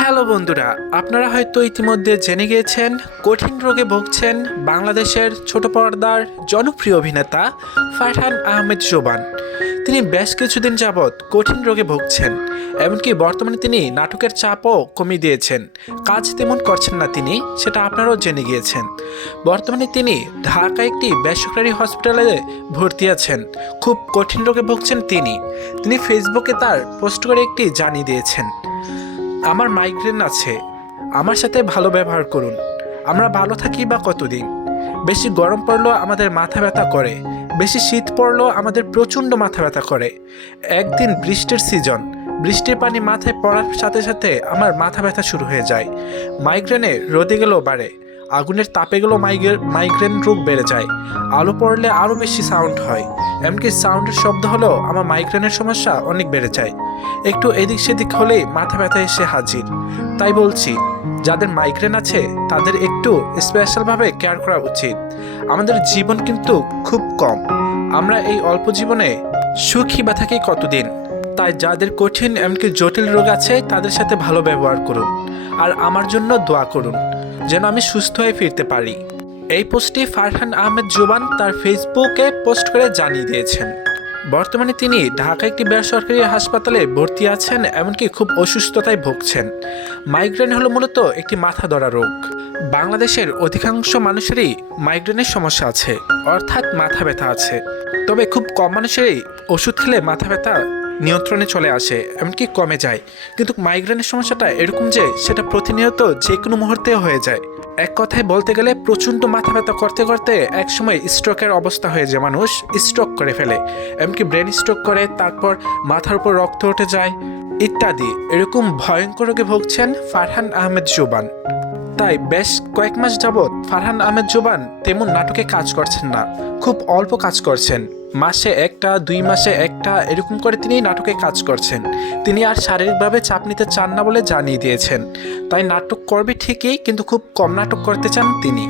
Hello বন্ধুরা, আপনারা হয়তো ইতিমধ্যে জেনে গিয়েছেন কঠিন রোগে ভুগছেন বাংলাদেশের ছোট পর্দার জনপ্রিয় অভিনেতা ফারহান আহমেদ জোবান। তিনি বেশ কিছুদিন যাবৎ কঠিন রোগে ভুগছেন, এমনকি বর্তমানে তিনি নাটকের চাপও কমিয়ে দিয়েছেন। কাজ তেমন করছেন না তিনি, সেটা আপনারাও জেনে গিয়েছেন। বর্তমানে তিনি ঢাকা একটি বেসরকারি হসপিটালে ভর্তি আছেন। খুব কঠিন রোগে ভুগছেন তিনি ফেসবুকে তার পোস্ট করে একটি জানিয়ে দিয়েছেন, আমার মাইগ্রেন আছে, আমার সাথে ভালো ব্যবহার করুন। আমরা ভালো থাকি বা কতদিন? বেশি গরম পড়লেও আমাদের মাথা ব্যথা করে, বেশি শীত পড়লেও আমাদের প্রচণ্ড মাথা ব্যথা করে। একদিন বৃষ্টির সিজন, বৃষ্টির পানি মাথায় পড়ার সাথে সাথে আমার মাথা ব্যথা শুরু হয়ে যায়। মাইগ্রেনে রোদে গেলেও বাড়ে, আগুনের তাপে গেলেও মাইগ্রেন রোগ বেড়ে যায়। আলো পড়লে আরও বেশি সাউন্ড হয়, এমনকি সাউন্ডের শব্দ হলেও আমার মাইগ্রেনের সমস্যা অনেক বেড়ে যায়। একটু এদিক সেদিক হলেই মাথা ব্যথা এসে হাজির। তাই বলছি, যাদের মাইগ্রেন আছে তাদের একটু স্পেশালভাবে কেয়ার করা উচিত। আমাদের জীবন কিন্তু খুব কম, আমরা এই অল্প জীবনে সুখী বা থাকি কতদিন। তাই যাদের কঠিন এমনকি জটিল রোগ আছে তাদের সাথে ভালো ব্যবহার করুন, আর আমার জন্য দোয়া করুন যেন আমি সুস্থ হয়ে ফিরতে পারি। এই পোস্টটি ফারহান আহমেদ জোবান তার ফেসবুকে পোস্ট করে জানিয়ে দিয়েছেন। বর্তমানে তিনি ঢাকা একটি বেসরকারি হাসপাতালে ভর্তি আছেন, এমনকি খুব অসুস্থতায় ভুগছেন। মাইগ্রেন হলো মূলত একটি মাথা ধরা রোগ। বাংলাদেশের অধিকাংশ মানুষেরই মাইগ্রেনের সমস্যা আছে, অর্থাৎ মাথা ব্যথা আছে। তবে খুব কম মানুষেরই ওষুধ খেলে মাথা ব্যথা নিয়ন্ত্রণে চলে আসে, এমনকি কমে যায়। কিন্তু মাইগ্রেনের সমস্যাটা এরকম যে সেটা প্রতিনিয়ত যে কোনো মুহূর্তে হয়ে যায়। এক কথায় বলতে গেলে প্রচণ্ড মাথা ব্যথা করতে করতে একসময় স্ট্রোকের অবস্থা হয়ে যায়, মানুষ স্ট্রোক করে ফেলে, এমনকি ব্রেন স্ট্রোক করে, তারপর মাথার উপর রক্ত উঠে যায় ইত্যাদি। এরকম ভয়ঙ্কর রোগে ভুগছেন ফারহান আহমেদ জোবান। তাই বেশ কয়েক মাস যাবৎ ফারহান আহমেদ জোবান তেমন নাটকে কাজ করছেন না, খুব অল্প কাজ করছেন। মাসে একটা, 2 মাসে একটা, এরকম করে তিনি নাটকে কাজ করছেন। তিনি আর শারীরিকভাবে চাপ নিতে চান না বলে জানিয়ে দিয়েছেন। তাই নাটক করবে ঠিকই, কিন্তু খুব কম নাটক করতে চান তিনি।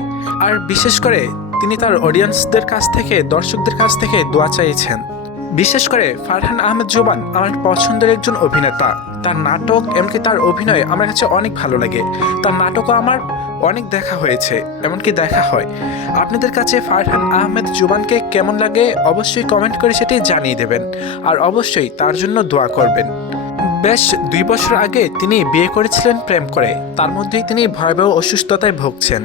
আর বিশেষ করে তিনি তার অডিয়েন্সদের কাছ থেকে, দর্শকদের কাছ থেকে দোয়া চাইছেন। বিশেষ করে ফারহান আহমেদ জোবান আমার পছন্দের একজন অভিনেতা। তার নাটক এমনকি তার অভিনয় আমার কাছে অনেক ভালো লাগে। তার নাটকও আমার অনেক দেখা হয়েছে, এমনকি দেখা হয়। আপনাদের কাছে ফারহান আহমেদ জোবানকে কেমন লাগে অবশ্যই কমেন্ট করে সেটি জানিয়ে দেবেন, আর অবশ্যই তার জন্য দোয়া করবেন। বেশ 2 বছর আগে তিনি বিয়ে করেছিলেন প্রেম করে, তার মধ্যেই তিনি ভয়াবহ অসুস্থতায় ভুগছেন।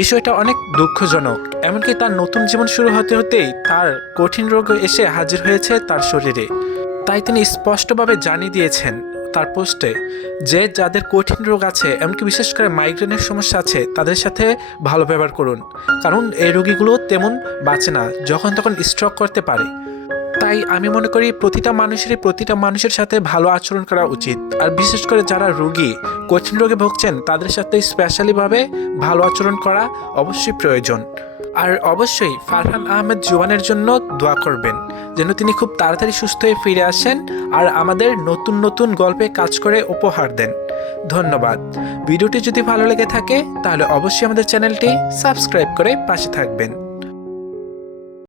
বিষয়টা অনেক দুঃখজনক, এমনকি তার নতুন জীবন শুরু হতে হতেই তার কঠিন রোগ এসে হাজির হয়েছে তার শরীরে। তাই তিনি স্পষ্টভাবে জানিয়ে দিয়েছেন তার পোস্টে যে যাদের কঠিন রোগ আছে, এমনকি বিশেষ করে মাইগ্রেনের সমস্যা আছে, তাদের সাথে ভালো ব্যবহার করুন। কারণ এই রোগীগুলো তেমন বাঁচে না, যখন তখন স্ট্রোক করতে পারে। তাই আমি মনে করি প্রতিটা মানুষের সাথে ভালো আচরণ করা উচিত। আর বিশেষ করে যারা রোগী, কঠিন রোগে ভুগছেন, তাদের সাথে স্পেশালিভাবে ভালো আচরণ করা অবশ্যই প্রয়োজন। আর অবশ্যই ফারহান আহমেদ জোবানের জন্য দোয়া করবেন যেন তিনি খুব তাড়াতাড়ি সুস্থ হয়ে ফিরে আসেন আর আমাদের নতুন নতুন গল্পে কাজ করে উপহার দেন। ধন্যবাদ। ভিডিওটি যদি ভালো লেগে থাকে তাহলে অবশ্যই আমাদের চ্যানেলটি সাবস্ক্রাইব করে পাশে থাকবেন।